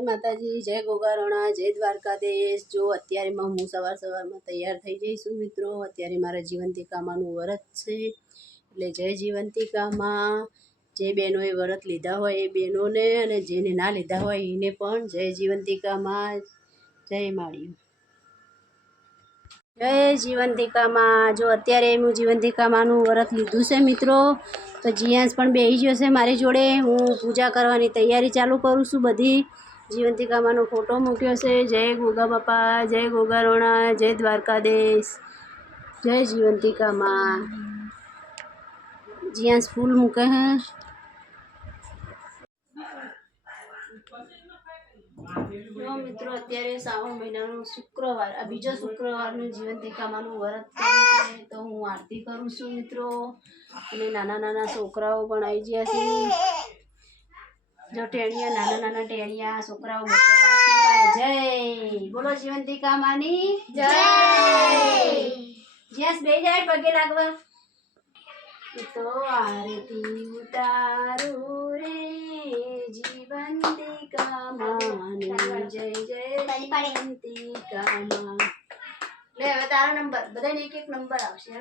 જય માતાજી, જય ગોગારણા, જય દ્વારકાધીશ। જો અત્યારે હું સવારમાં તૈયાર થઈ જઈશું મિત્રો। અત્યારે મારા જીવંતિકામાનું વ્રત છે, એટલે જય જીવંતિકામાં। જે બહેનોએ વ્રત લીધા હોય એ બહેનોને, અને જેને ના લીધા હોય એને પણ જય જીવંતિકામાં, જય માળીયું, જય જીવંતિકામાં। જો અત્યારે હું જીવંતિકામાનું વ્રત લીધું છે મિત્રો, તો જીયાંશ પણ બેસી ગયો છે મારી જોડે। હું પૂજા કરવાની તૈયારી ચાલુ કરું છું બધી। જીવંતિકામાનો ફોટો મૂક્યો છે। જય ગોગા બાપા, જય ગોગારણા, જય દ્વારકાધીશ, જય જીવંતિકામાં। જીયાંશ ફૂલ મૂકે હે। જો મિત્રો અત્યારે શ્રાવણ મહિનાનો શુક્રવાર, આ બીજો શુક્રવારનું જીવંતિકામાનું વ્રત કર્યું છે, તો હું આરતી કરું છું મિત્રો। અને નાના છોકરાઓ પણ આવી ગયા છે। જો ટેણિયા, નાના ટેણિયા છોકરાઓ બધા જય બોલો જીવંતિકામાની જય। જ્યાં બે જાય પગે લાગવા તો આરતી ઉતારું રે જીવંતિકામાની જય જય જીવંતિકામાં। લે હવે તારો નંબર, બધાને એક નંબર આવશે।